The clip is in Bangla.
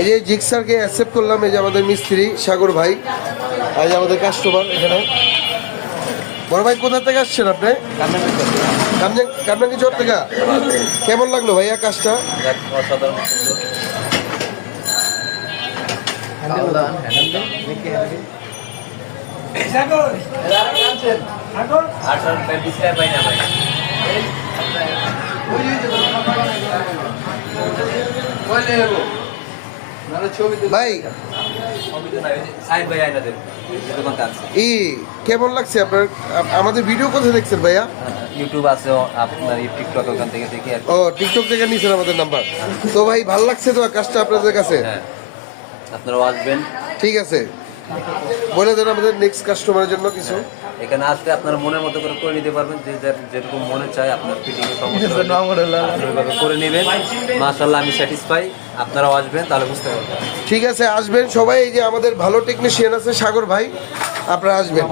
এই যে জিক্সারকে অ্যাকসেপ্ট করলাম, এই যে আমাদের মিস্ত্রি সাগর ভাই, আর এই যে আমাদের কাস্টমার এখানে। বড় ভাই কোথা থেকে আসছেন আপনি? কামরাঙ্গি চর থেকে। কেমন লাগলো ভাইয়া কাজটা? ভাই কেমন লাগছে আপনার? আমাদের ভিডিও কোথায় দেখছেন ভাইয়া? ইউটিউব আছে আপনার টিকটক, ওখান থেকে দেখি। ও টিকটক থেকে নিয়েছেন আমাদের নাম্বার। তো ভাই ভালো লাগছে তো কাজটা আপনাদের কাছে? হ্যাঁ, আপনারাও আসবেন। ঠিক আছে, বলে দেন আমাদের নেক্সট কাস্টমারের জন্য কিছু। এখানে আসলে আপনারা মনের মতো করে নিতে পারবেন, যে যেরকম মনে চায় আপনার ফিটিং এর সমস্যা ওইভাবে করে নেবেন। মাশাআল্লাহ, আমি স্যাটিসফাই। আপনারাও আসবেন, তাহলে বুঝতে পারবেন। ঠিক আছে, আসবেন সবাই। এই যে আমাদের ভালো টেকনিশিয়ান আছে সাগর ভাই, আপনারা আসবেন।